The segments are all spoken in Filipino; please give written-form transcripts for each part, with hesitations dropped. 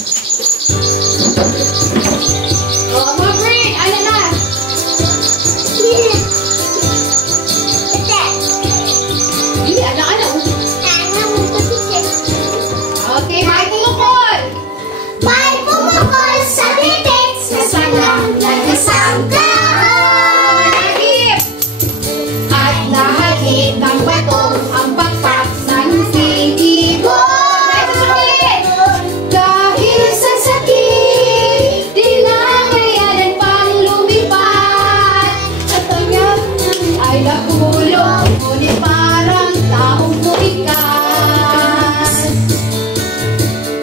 Oh, mga friend, ano na? Hindi, ano? Okay, may pumukol! May pumukol sa bibig sa sangang nag-isang kahon. Nahagip! At nahagip ng batong ang pakpak ng sinibon. Dahil sa sakit, di na kayanan pang lumipad. At kanyang ay nakulong, ngunit parang taong bumikas.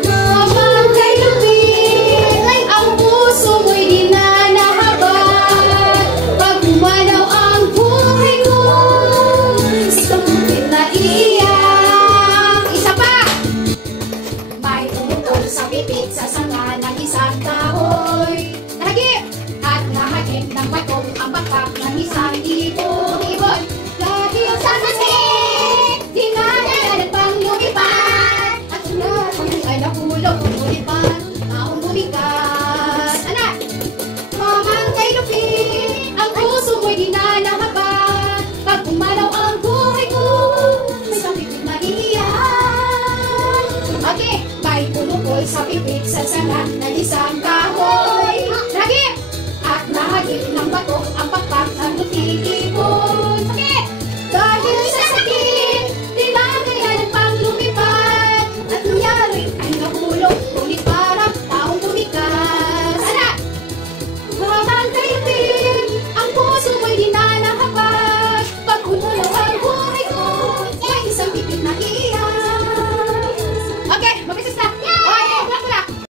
Habang kay lupit, ang puso mo'y di na nahabag. Pag umanaw ang buhay ko, sa lupit na iyak. Isa pa! May tumutol sa bibig sa sanga ng isang kahoy. Nahagip! At nahagip ng bato ang bakak ng isang ibon. Dahil sa sakit, di na kailangan pang lumipad. At sunod, ay nakulong, ngunit parang taong bumikas. Anak! Mamang kay lupit, ang puso mo'y di na nahabag. Pag umalaw ang buhay ko, may sakit na iiyak. Okay, may pumukol sa bibig sa sanga ng isang